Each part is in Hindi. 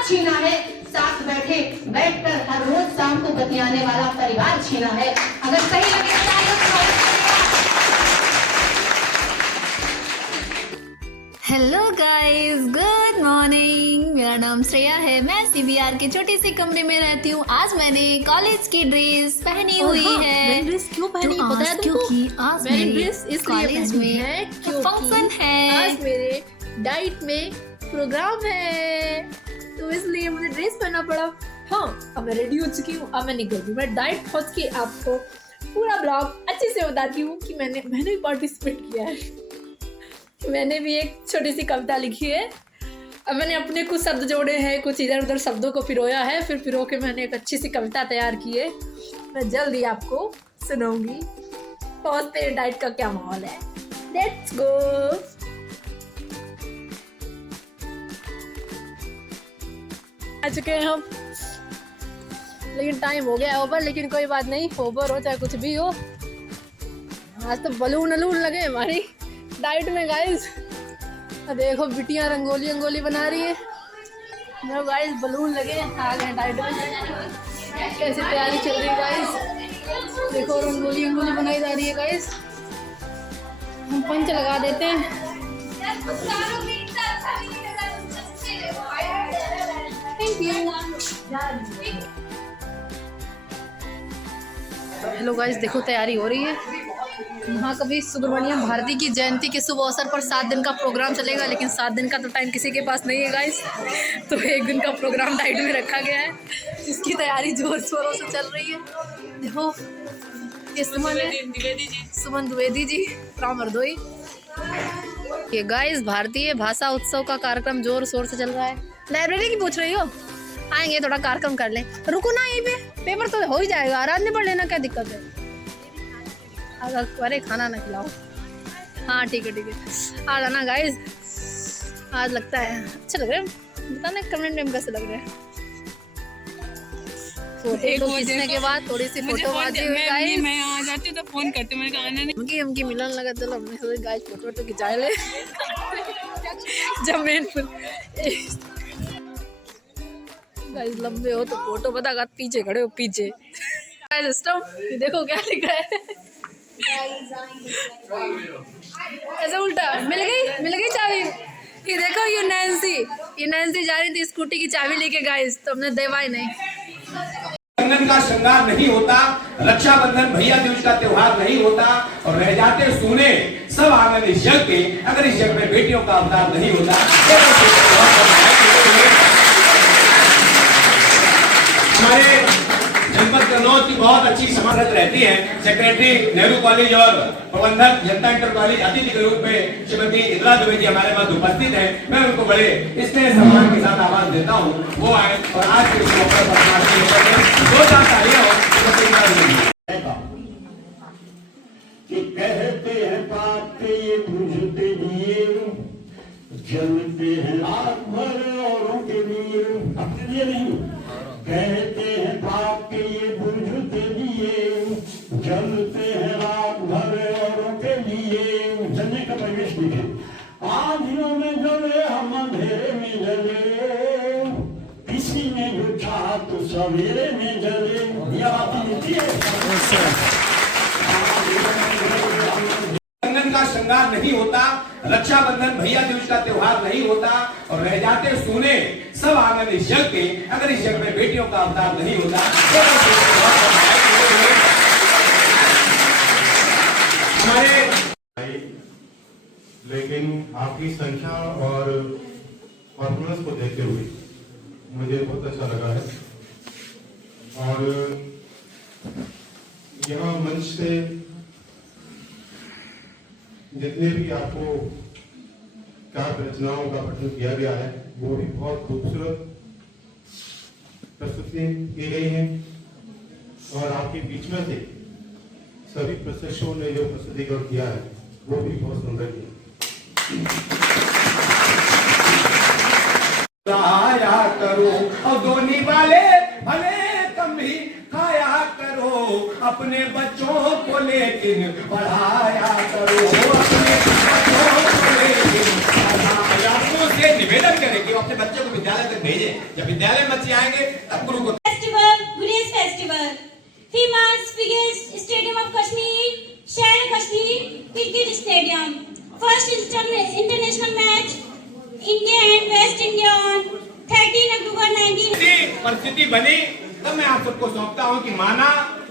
प्यार छीना है, साथ बैठकर हर रोज शाम को बतियाने वाला परिवार छीना है। अगर सही लगे तो हेलो गाइस, गुड मॉर्निंग। मेरा नाम श्रेया है। मैं सीबीआर के छोटी सी कमरे में रहती हूँ। आज मैंने कॉलेज की ड्रेस पहनी हुई है। मेरी ड्रेस क्यों पहनी तो पता है तुमको? क्योंकि आज मेरी ड्रेस इसलिए कॉलेज पहनी में है क्योंकि फंक्शन है। आज मेरे डाइट में प्रोग्राम है, तो इसलिए मुझे ड्रेस पहनना पड़ा। हाँ, अब मैं रेडी हो चुकी हूँ, अब मैं निकल रही हूँ। मैं डाइट पहुँच के आपको पूरा ब्लॉग अच्छे से बताती हूँ कि मैंने भी पार्टिसिपेट किया है। मैंने भी एक छोटी सी कविता लिखी है। अब मैंने अपने कुछ शब्द जोड़े हैं, कुछ इधर उधर शब्दों को पिरोया है, फिर पिरो के मैंने एक अच्छी सी कविता तैयार की है। मैं जल्दी आपको सुनाऊंगी। पहुंचते हैं डाइट का क्या माहौल है। Let's go. आ चुके हैं हम, लेकिन टाइम हो गया ओवर। लेकिन कोई बात नहीं, ओवर हो चाहे कुछ भी हो। आज तो बलून लगे हमारी डाइट में गाइस। देखो बिटियां रंगोली बना रही है। मेरे गाइस बलून लगे आ गए डाइट में। कैसे तैयारी चल रही है गाइस। देखो रंगोली बनाई जा रही है गाइस। हम पंच लगा देते हैं। Thank you. हेलो गाइस, देखो तैयारी हो रही है। महाकवि सुब्रमण्यम भारती की जयंती के शुभ अवसर पर 7 दिन का प्रोग्राम चलेगा, लेकिन 7 दिन का तो टाइम किसी के पास नहीं है गाइस। तो 1 दिन का प्रोग्राम डाइट में रखा गया है, जिसकी तैयारी जोर शोरों से चल रही है। देखो ये सुमन द्विवेदी जी फ्रॉम हरदोई। ये गाइस भारतीय भाषा उत्सव का कार्यक्रम जोर शोर से चल रहा है। लाइब्रेरी की पूछ रही हो? आएंगे, थोड़ा कार्यक्रम कर लें। रुको ना, यहीं पे पेपर तो हो ही जाएगा, आराम से पढ़ लेना, क्या दिक्कत है। अरे खाना ना खिलाओ। हाँ ठीक है आ जाना गाइस। आज लगता है अच्छा लग रहा है, बताना कमेंट में कैसे लग रहा है। फोटो खींचने के बाद थोड़ी सी फोटोबाजी हुई गाइस। मैं आ जाती तो फोन करती, मैंने कहा आना नहीं। हमकी मिलन लगा, चलो हमने सोचा गाइस फोटो खिंचा ले। जमीन पर गाइस लंबे हो तो फोटो पता, पीछे खड़े हो पीछे। गाइस सिस्टम देखो क्या लिख रहा है। ऐसे उल्टा मिल गई चाबी। ये देखो ये नैन्सी जा रही थी स्कूटी की चाबी लेके गाइस, तो हमने देवाई नहीं। कंगन का श्रृंगार नहीं होता, रक्षाबंधन भैया दूज का त्योहार नहीं होता, और रह जाते सुने सब आंगन इस जग के, अगर इस जग में बेटियों का अवतार नहीं होता। हमारे जनपद कन्नौज की बहुत अच्छी समर्थक रहती है। सेक्रेटरी नेहरू कॉलेज और प्रबंधक जनता इंटर कॉलेज अतिथि के रूप में श्रीमती इंदिरा दुबे जी हमारे पास उपस्थित है। मैं उनको बड़े स्नेह सम्मान के साथ आवाज देता हूँ, वो आए और आज के इस मौके पर 2-4 तालियां हो। कहते हैं पापे ये बुझते लिए, जलते हैं रात भर औरों के लिए, अपने लिए नहीं। कहते हैं पाप के ये बुझते लिए, जलते हैं रात भर औरों के लिए। जलने का परिवेश लिखे। आंधियों में जले हम अंधेरे में जले, किसी ने जो चाहा तो सवेरे में जले। यह बात लिखी है। कंगन का श्रृंगार नहीं होता, रक्षाबंधन भैया दूज का त्योहार नहीं होता, और रह जाते सुने सब आंगन इस जग के, अगर इस जग में बेटियों का अवतार नहीं होता। हमारे लेकिन आपकी संख्या और परफॉर्मेंस को देखते हुए मुझे बहुत अच्छा लगा है। और यहाँ मंच से जितने भी आपको काव्य रचनाओं का पठन किया गया है, वो भी बहुत खूबसूरत प्रस्तुति की गई है। और आपके बीच में से सभी प्रशिक्षकों ने जो प्रस्तुतिकरण किया है, वो भी बहुत सुंदर किया। खाया करो और दोनी वाले भले तुम भी खाया करो, अपने बच्चों को लेकिन पढ़ाया करो, अपने बच्चों को लेकिन पढ़ाया। से निवेदन करें कि अपने बच्चे को विद्यालय तक भेजें। जब विद्यालय में बच्चे आएंगे तब गुरु को Festival, Gurez Festival, famous biggest stadium of Kashmir, Sher Kashmir Cricket Stadium. First international match, India and West India on 13 October 19. परिस्थिति बनी तब मैं आप सबको सौंपता हूँ कि माना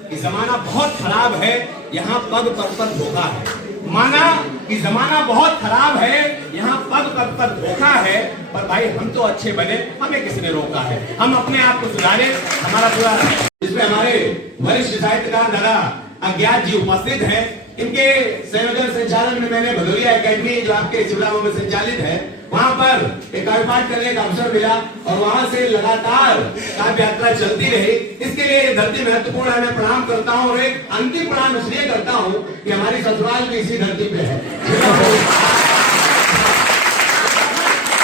कि जमाना बहुत खराब है, यहाँ पग पग पर धोखा है। माना कि जमाना बहुत खराब है, यहाँ पग पग पर धोखा है, पर भाई हम तो अच्छे बने, हमें किसने रोका है? हम अपने आप को सुधारे, हमारा पूरा। इसमें हमारे वरिष्ठ साहित्यकार दादा अज्ञात जी उपस्थित हैं। इनके संयोजन संचालन में मैंने भदौरिया एकेडमी जो आपके शिवराम में संचालित है, वहां पर एक काव्यपाठ करने का अवसर मिला और वहां से लगातार काव्य यात्रा चलती रही। इसके लिए ये धरती महत्वपूर्ण है, मैं प्रणाम करता हूँ और एक अंतिम प्रणाम इसलिए करता हूँ कि हमारी ससुराल भी इसी धरती पे है।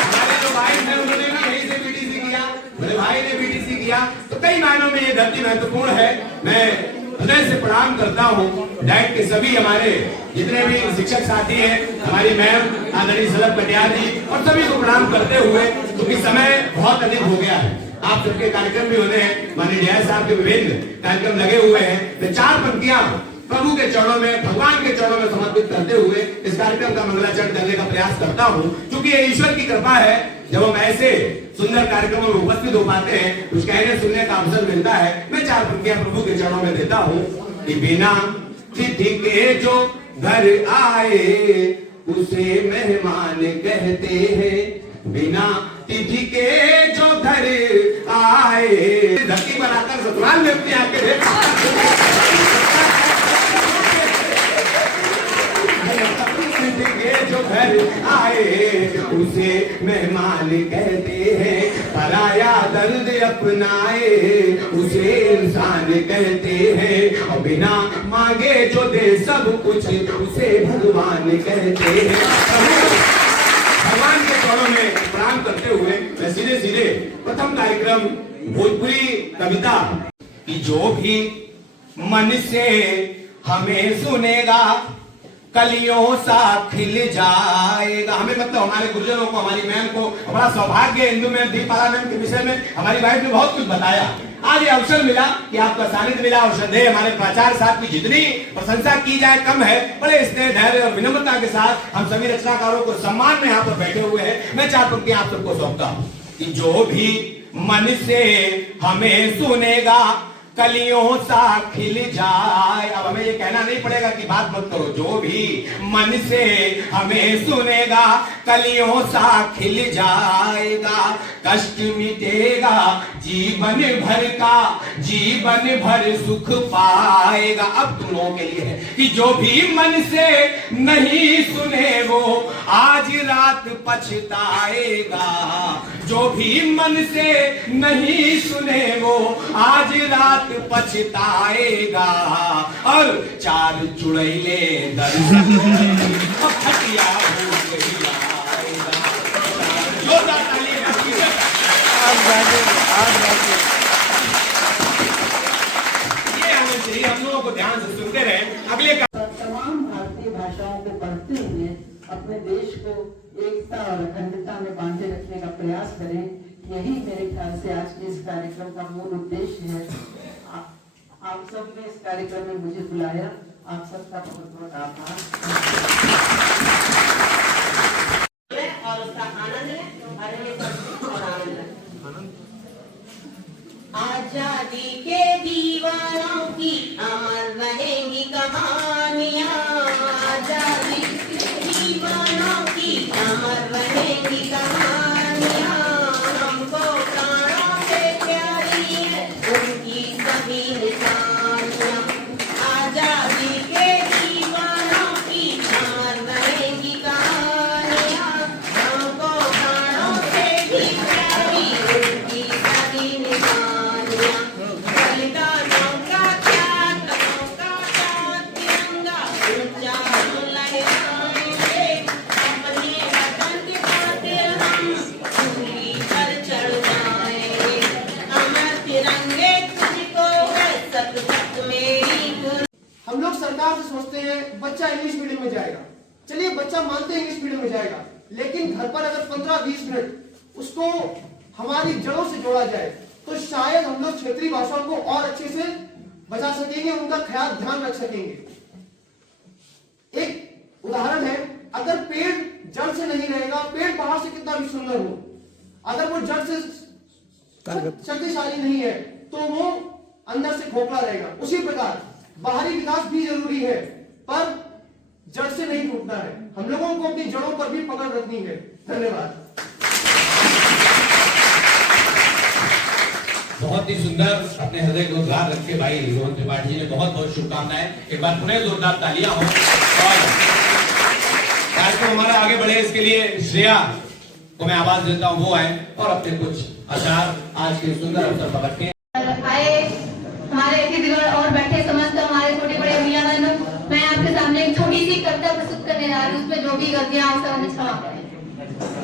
हमारे जो भाई थे उन्होंने भी यहीं से बीटीसी किया, मेरे भाई ने बीटीसी किया, तो कई मायनों में ये धरती महत्वपूर्ण है। मैं हृदय से प्रणाम करता हूँ डाइट के सभी हमारे जितने भी शिक्षक साथी हैं, हमारी मैम आदरणीय सलभ कटियार जी और सभी को प्रणाम करते हुए, क्योंकि समय बहुत अधिक हो गया है। आप सबके कार्यक्रम भी होने हैं, माननीय जय साहब के विभिन्न कार्यक्रम लगे हुए हैं। तो 4 पंक्तियां प्रभु के चरणों में, भगवान के चरणों में समर्पित करते हुए इस कार्यक्रम का मंगलाचरण करने का प्रयास करता हूँ, क्योंकि ये ईश्वर की कृपा है। जब हम ऐसे सुंदर कार्यक्रमों में उपस्थित हो पाते हैं, कुछ कहने सुनने का अवसर मिलता है। मैं 4 पंक्तियां प्रभु के चरणों में देता हूँ कि बिना तिथि के जो घर आए उसे मेहमान कहते हैं। बिना तिथि के जो घर आए, धरती पर आकर ससुराल में अपनी आके जो घर आए उसे मेहमान कहते हैं। पराया दर्द अपनाए उसे इंसान कहते हैं। और बिना मांगे जो दे सब कुछ उसे भगवान कहते हैं। भगवान के चरणों में प्रणाम करते हुए मैं सीधे सीधे प्रथम कार्यक्रम भोजपुरी कविता कि जो भी मन से हमें सुनेगा कलियों सा खिल जाएगा। हमें मतलब हमारे गुरुजनों को, हमारी मैम को बड़ा सौभाग्य, हिंदू में दीपाला मैम के विषय में हमारी वाइफ ने बहुत कुछ बताया। आज ये अवसर मिला कि आपका सानिध्य मिला और श्रद्धेय हमारे प्राचार्य साहब की जितनी प्रशंसा की जाए कम है। बड़े स्नेह, धैर्य और विनम्रता के साथ हम सभी रचनाकारों को सम्मान में यहाँ पर बैठे हुए हैं। मैं 4 पंक्तियां आप सबको सौंपता हूँ कि जो भी मन से हमें सुनेगा कलियों सा खिल जाए। अब हमें ये कहना नहीं पड़ेगा कि बात मत करो। जो भी मन से हमें सुनेगा कलियों सा खिल जाएगा। कष्ट मिटेगा जीवन भर का, जीवन भर सुख पाएगा। अब तुम लोगों के लिए है कि जो भी मन से नहीं सुने वो आज रात पछताएगा। जो भी मन से नहीं सुने वो आज रात पछताएगा। और 4 चुड़ैले दर्शन खटिया हो गई आएगा। जोरदार ताली ये हमें चाहिए, हम लोगों को ध्यान से सुनते रहे। अगले तमाम भारतीय भाषाओं को पढ़ते हुए अपने देश को एकता और अखंडता में बांधे रखने का प्रयास करें। यही मेरे ख्याल से आज के इस कार्यक्रम का मूल उद्देश्य है। आप सब ने इस कार्यक्रम में मुझे बुलाया, आप सबका बहुत बहुत आभार और उसका आनंद है और हमें सबको और आनंद है। आजादी के दीवानों की अमर रहेंगी कहानियां। आजादी के दीवानों की अमर रहेंगी कहानियां। हमको प्राणों से प्यारी है उनकी सभी निशानियां। आजादी के दीवानों की अमर रहेंगी कहानियां। हमको प्राणों से भी प्यारी उनकी सभी निशानियां। बलिदानों का त्याग, तिरंगा ऊंचा लहराएंगे। अपने वतन के खातिर हम सूली पर चढ़ जाएंगे। अमर तिरंगे तुझको है सत सत मेरी गुरु। हम लोग सरकार से सोचते हैं बच्चा इंग्लिश मीडियम में जाएगा। चलिए बच्चा मानते हैं इंग्लिश मीडियम में जाएगा, लेकिन घर पर अगर 15-20 मिनट उसको हमारी जड़ों से जोड़ा जाए, तो शायद हम लोग क्षेत्रीय भाषाओं को और अच्छे से बचा सकेंगे, उनका ख्याल ध्यान रख सकेंगे। एक उदाहरण है, अगर पेड़ जड़ से नहीं रहेगा, पेड़ बाहर से कितना भी सुंदर हो, अगर वो जड़ से शक्तिशाली नहीं है तो वो अंदर से खोखला रहेगा। उसी प्रकार बाहरी विकास भी जरूरी है, पर जड़ से नहीं टूटना है। हम लोगों को अपनी जड़ों पर भी पकड़ रखनी है। धन्यवाद। बहुत ही सुंदर अपने हृदय को उद्गार रखे भाई रोहन त्रिपाठी जी ने, बहुत बहुत शुभकामनाएं। एक बार पुनः जोरदार तालियां हो और कार्यक्रम हमारा आगे बढ़े इसके लिए श्रेया को मैं आवाज देता हूं, वो आए और अपने कुछ अशार आज के सुंदर अवसर पर रखें। आए हमारे अतिथिगण और बैठे समस्त हमारे छोटे बड़े भैया बहनों, मैं आपके सामने एक छोटी सी कविता प्रस्तुत करने जा रही हूँ। उसमें जो भी गलतियां आप सब क्षमा करें।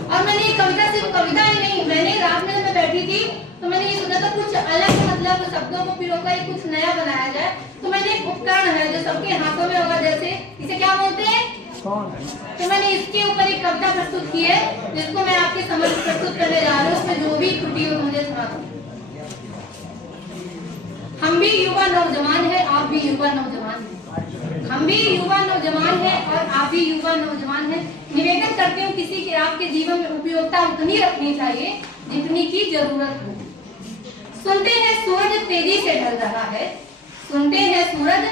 और मैंने ये कविता सिर्फ कविता ही नहीं, मैंने रात में जब मैं बैठी थी तो मैंने ये सुना था कुछ अलग मतलब शब्दों को पिरोकर कुछ नया बनाया जाए। तो मैंने एक उपकरण है जो सबके हाथों में होगा, जैसे इसे क्या बोलते हैं, तो मैंने इसके ऊपर एक कविता प्रस्तुत की है जिसको मैं आपके समक्ष प्रस्तुत करने जा रही हूँ। उसमें जो भी त्रुटि हो मुझे क्षमा करें। हम भी युवा नौजवान है, आप भी युवा नौजवान है, हम भी युवा नौजवान है और आप भी युवा नौजवान है। निवेदन करती हूँ किसी के आपके जीवन में उपयोगिता उतनी रखनी चाहिए जितनी की जरूरत हो। सुनते हैं सूरज तेजी से ढल रहा है, सुनते हैं सूरज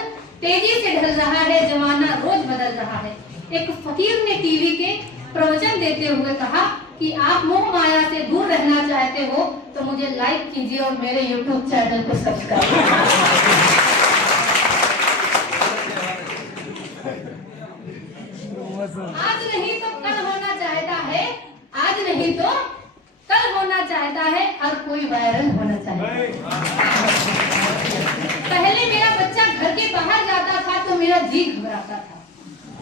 तेजी से ढल रहा है, जमाना रोज बदल रहा है। एक फकीर ने टीवी के प्रवचन देते हुए कहा कि आप मोह माया से दूर रहना चाहते हो तो मुझे लाइक कीजिए और मेरे YouTube चैनल को सब्सक्राइब कीजिए। आज नहीं तो कल होना चाहता है, आज नहीं तो कल होना चाहता है, हर कोई वायरल होना चाहता है। पहले मेरा बच्चा घर के बाहर जाता था तो मेरा जी घबराता था,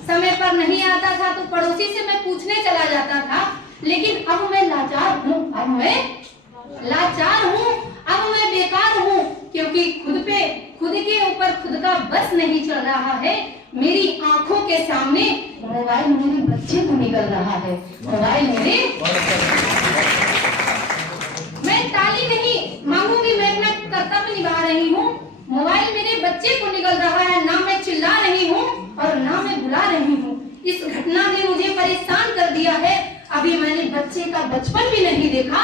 समय पर नहीं आता था तो पड़ोसी से मैं पूछने चला जाता था। लेकिन अब मैं लाचार हूँ, अब मैं लाचार हूँ, अब मैं बेकार हूँ, क्योंकि खुद के ऊपर खुद का बस नहीं चल रहा है। मेरी आंखों के सामने मोबाइल मेरे बच्चे को निकल रहा है, मोबाइल मेरे। मैं ताली नहीं मांगूंगी, मैं अपना कर्तव्य निभा रही हूँ। मोबाइल मेरे बच्चे को निकल रहा है, ना मैं चिल्ला रही हूँ और ना मैं बुला रही हूँ। इस घटना ने मुझे परेशान कर दिया है। अभी मैंने बच्चे का बचपन भी नहीं देखा,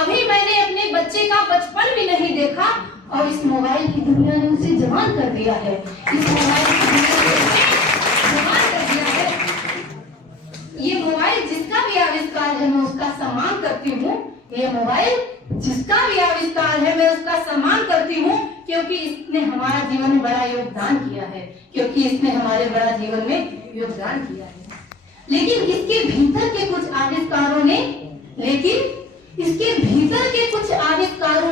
अभी मैंने अपने बच्चे का बचपन भी नहीं देखा और इस मोबाइल की दुनिया ने उसे जवान कर दिया है। इस मोबाइल की दुनिया ने उसे जवान कर दिया है। ये मोबाइल जिसका भी आविष्कार है मैं उसका सम्मान करती हूँ। ये मोबाइल जिसका भी आविष्कार है मैं उसका सम्मान करती हूँ, क्योंकि इसने हमारा जीवन में बड़ा योगदान किया है, क्योंकि इसने हमारे बड़ा जीवन में योगदान किया है। लेकिन इसके भीतर के कुछ आविष्कारों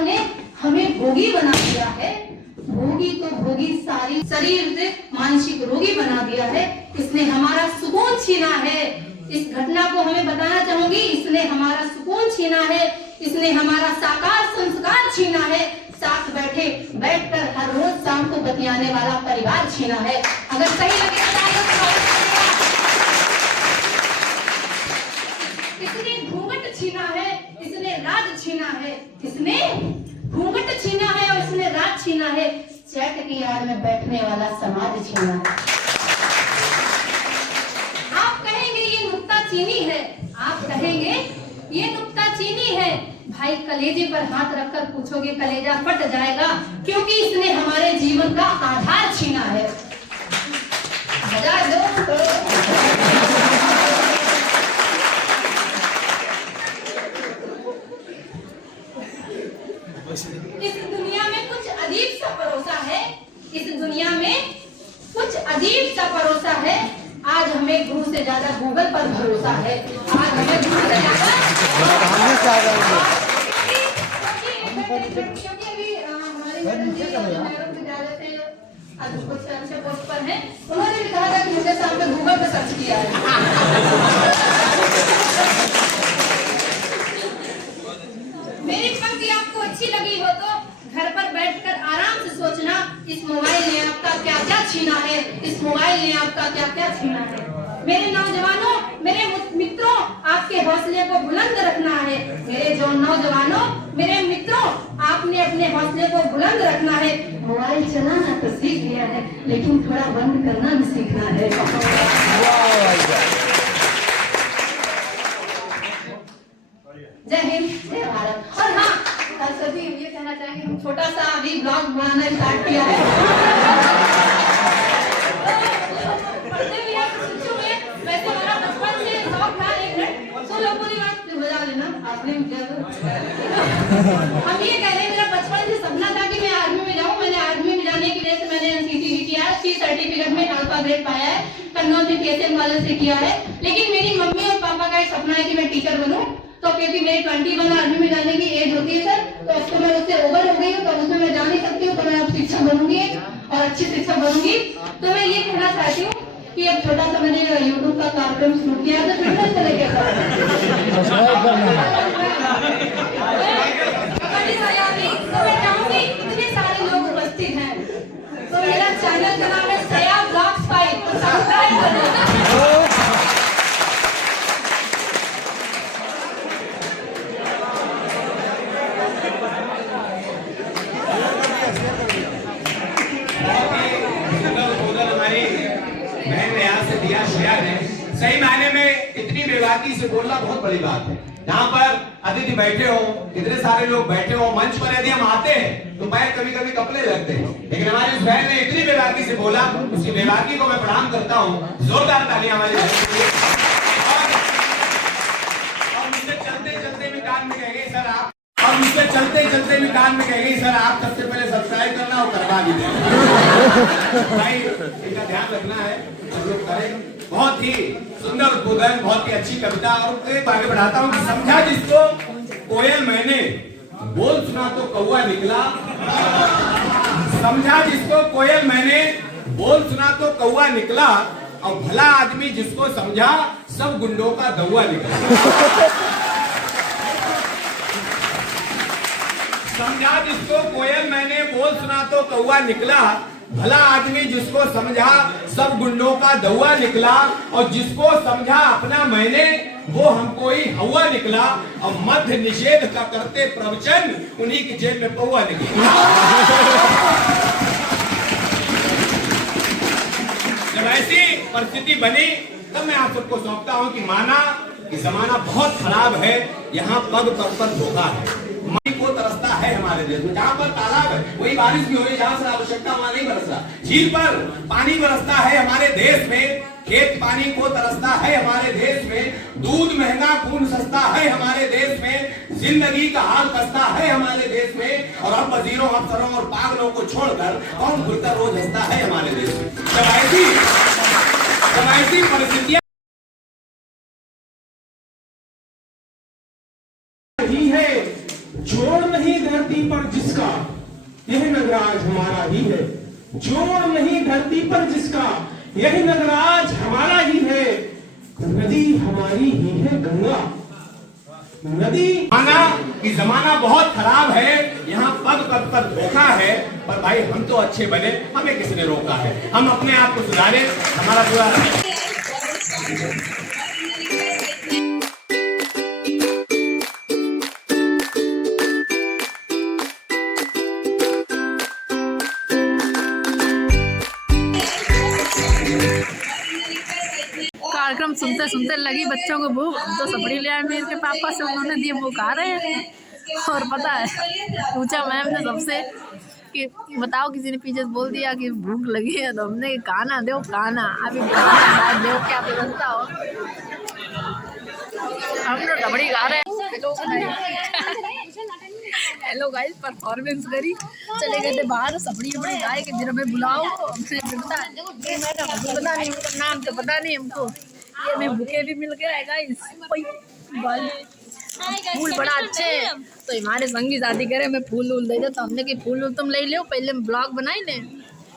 ने हमें भोगी बना दिया है। भोगी तो भोगी, सारी शरीर से मानसिक रोगी बना दिया है। इसने हमारा सुकून छीना है। इस घटना को हमें बताना चाहूंगी, इसने हमारा सुकून छीना है, इसने हमारा साकार संस्कार छीना है, साथ बैठकर हर रोज शाम को बतियाने वाला परिवार छीना है। अगर सही लगे इसने घूंघट छीना है, इसने राज छीना है, इसने घूंघट छीना है और इसने राज छीना है। चैट की याद में बैठने वाला समाज छीना है। आप कहेंगे ये नुक्ताचीनी है, आप कहेंगे ये नुक्ताचीनी है। भाई कलेजे पर हाथ रखकर पूछोगे कलेजा फट जाएगा, क्योंकि इसने हमारे जीवन का आधार छीना है। बजा दो। इस दुनिया में कुछ अजीब सा परोसा है, इस दुनिया में कुछ अजीब सा परोसा है। आज हमें गुरु से ज्यादा गूगल पर भरोसा है। आज हमें गुरु से ज्यादा क्योंकि अभी हमारे विद्यालय से कुछ अच्छे पोस्ट पर हैं, उन्होंने भी कहा था कि मुझे सामने गूगल पर सर्च किया है। मेरी पंक्ति आपको अच्छी लगी हो तो घर पर बैठकर आराम से सोचना, इस मोबाइल ने आपका क्या क्या छीना है, इस मोबाइल ने आपका क्या क्या छीना है। मेरे नौजवानों, मेरे मित्रों, आपके हौसले को बुलंद रखना है। मेरे जो नौजवानों, मेरे मित्रों, आपने अपने हौसले को बुलंद रखना है। मोबाइल चलाना तो सीख लिया है, लेकिन थोड़ा बंद करना भी सीखना है। जय हिंद, जय भारत। और हाँ, सभी हम ये कहना चाहेंगे, हम छोटा सा अभी ब्लॉग बनाना स्टार्ट किया है। पढ़ते भी हैं, शिक्षु में, वैसे हमारा बचपन से शौक था। 1 मिनट तो लोग पूरी बात बजा लेना, आपने किया तो। हम ये कह रहे हैं, मेरा बचपन से सपना था कि मैं आर्मी में जाऊं। मैंने आर्मी में जाने के लिए से मैंने एनसीसी किया है, सी सर्टिफिकेट में अल्फा ग्रेड पाया है, कन्नौज में पीएसएम कॉलेज से किया है। लेकिन मेरी मम्मी और पापा का एक सपना है कि मैं टीचर बनूं। तो क्योंकि मेरी 21 आर्मी में जाने की एज होती है सर, तो उसको मैं उससे ओवर हो गई हूँ, तो उसमें मैं जा नहीं सकती हूँ। तो मैं अब शिक्षक बनूंगी और अच्छी शिक्षक बनूंगी। तो मैं ये कहना चाहती हूँ कि अब छोटा सा मैंने यूट्यूब का कार्यक्रम शुरू किया है, तो फिटनेस से लेकर तो मैं चाहूंगी, इतने सारे लोग उपस्थित हैं, तो मेरा चैनल का नाम है श्रेया ब्लॉग्स 5, तो सब्सक्राइब कर दो। सही मायने में इतनी बेबाकी से बोलना बहुत बड़ी बात है। यहाँ पर अतिथि बैठे हो, इतने सारे लोग बैठे हो, मंच पर यदि हम आते हैं तो पैर कभी कभी कपड़े लगते हैं, लेकिन हमारी उस बहन ने इतनी बेबाकी से बोला, उसकी बेबाकी को मैं प्रणाम करता हूँ। जोरदार तालियां हमारे बहन के लिए। और मुझसे चलते चलते भी कान में कह गई सर आप, और मुझसे चलते चलते भी कान में कह गई सर आप सबसे पहले सब्सक्राइब करना और करवा भी देना। भाई इनका ध्यान रखना है, सब लोग करें। बहुत ही सुंदर उद्बोधन, बहुत ही अच्छी कविता। और एक आगे बढ़ाता हूँ कि समझा जिसको कोयल मैंने, बोल सुना तो कौवा निकला। समझा जिसको कोयल मैंने, बोल सुना तो कौवा निकला। और भला आदमी जिसको समझा, सब गुंडों का दौआ निकला। समझा जिसको कोयल मैंने, बोल सुना तो कौवा निकला। भला आदमी जिसको समझा, सब गुंडों का दौआ निकला। और जिसको समझा अपना मैंने, वो हमको ही हवा निकला। और मध्य निषेध का करते प्रवचन, उन्हीं की जेब में पौआ निकला। जब ऐसी परिस्थिति बनी, तब मैं आप सबको सौंपता हूं कि माना कि जमाना बहुत खराब है, यहाँ पग पग पर धोखा है। पानी को तरसता है हमारे देश में, जहाँ पर तालाब है वही बारिश भी हो रही, जहाँ से आवश्यकता वहाँ नहीं बरसता। झील पर पानी बरसता है हमारे देश में, खेत पानी को तरसता है हमारे देश में। दूध महंगा, खून सस्ता है हमारे देश में। जिंदगी का हाल खस्ता है हमारे देश में। और अब वजीरों, अफसरों और पागलों को छोड़कर कौन खुलकर रोज हंसता है हमारे देश में। जब ऐसी परिस्थितियां ही है, जोड़ नहीं धरती पर जिसका, यह नगराज हमारा ही है। जोड़ नहीं धरती पर जिसका, यही नगराज हमारा ही है। नदी हमारी ही है गंगा, नदी। माना कि जमाना बहुत खराब है, यहाँ पग पग पर धोखा है। पर भाई हम तो अच्छे बने, हमें किसने रोका है? हम अपने आप को सुधारे, हमारा पूरा कार्यक्रम सुनते सुनते लगी बच्चों को भूख, तो सपड़ी ले आए मेरे के पापा से, उन्होंने दिए, वो खा रहे हैं। और पता है, पूछा मैम ने सबसे कि बताओ, किसी ने पीछे बोल दिया कि भूख लगी है, तो हमने खाना दो, खाना अभी दो, क्या व्यवस्था हो। हम तो सपड़ी खा रहे हैं। हेलो गाइस, परफॉर्मेंस करी, चले गए थे बाहर, सपड़ी बड़ी गाय के दिन हमें बुलाओ, हमसे पता नहीं, नाम तो पता नहीं हमको। ये हमें बुके भी मिल गया है गाइस, फूल बड़ा अच्छे हैं। तो हमारे संगी शादी करे, मैं फूल वूल दे दे, तो हमने कि फूल वूल तुम ले लो, पहले हम ब्लॉग बनाई ले,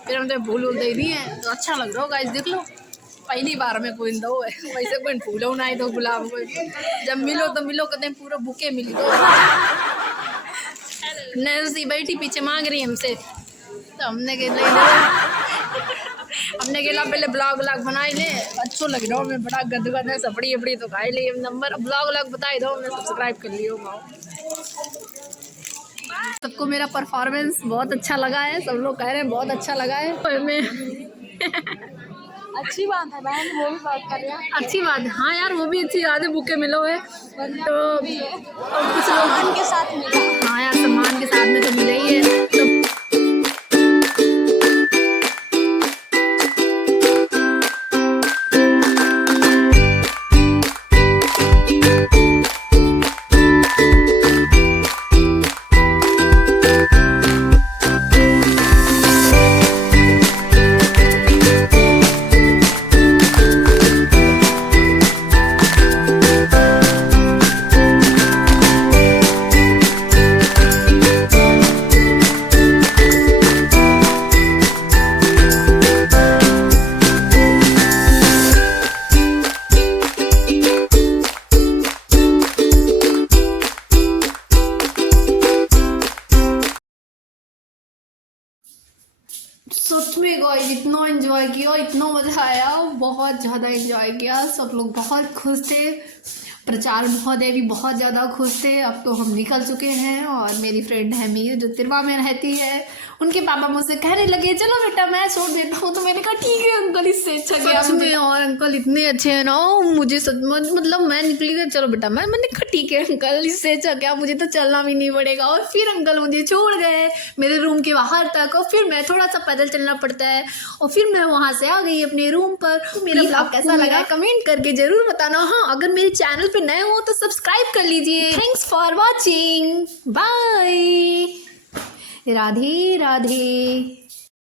फिर हमने फूल वूल दे दिए। तो अच्छा लग रहा हो गाइस, देख लो, पहली बार में कोई दो है, वैसे कोई फूलो ना दो, गुलाब को जब मिलो तो मिलो, कहते पूरा बुके मिली दो। नैसी बैठी पीछे मांग रही हमसे, तो हमने हमने केला पहले ब्लॉग व्लॉग बनाई ले, अच्छो लग रहा हो, मैं बड़ा गदगद है, सपड़ी अपड़ी तो खाई ली नंबर। ब्लॉग व्लॉग बताई दो, मैं सब्सक्राइब कर लियो। सबको मेरा परफॉर्मेंस बहुत अच्छा लगा है, सब लोग कह रहे हैं बहुत अच्छा लगा है। और मैं अच्छी बात है बहन, वो भी बात कर रहे हैं। अच्छी बात है, हाँ यार वो भी अच्छी बात है, बुके मिलो है तो और कुछ सम्मान के साथ मिला। हाँ यार सम्मान के साथ में तो मिला ही है तो सच में गाइस इतना एंजॉय किया, इतना मज़ा आया, बहुत ज़्यादा एंजॉय किया। सब लोग बहुत खुश थे, प्रचार महोदय भी बहुत ज़्यादा खुश थे। अब तो हम निकल चुके हैं और मेरी फ्रेंड है मीर जो तिरवा में रहती है, उनके पापा मुझसे कहने लगे चलो बेटा मैं छोड़ देता हूँ, तो मैंने कहा ठीक है अंकल, इससे अच्छा गया मुझे। और अंकल इतने अच्छे हैं ना, मुझे मतलब मैं निकली गई चलो बेटा मैंने कहा ठीक है अंकल, इससे अच्छा क्या, मुझे तो चलना भी नहीं पड़ेगा। और फिर अंकल मुझे छोड़ गए मेरे रूम के बाहर तक, और फिर मैं थोड़ा सा पैदल चलना पड़ता है, और फिर मैं वहाँ से आ गई अपने रूम पर। मेरा ब्लॉग कैसा लगा कमेंट करके जरूर बताना। हाँ अगर मेरे चैनल पे नए हो तो सब्सक्राइब कर लीजिए। Thanks for watching, bye, Radhe Radhe.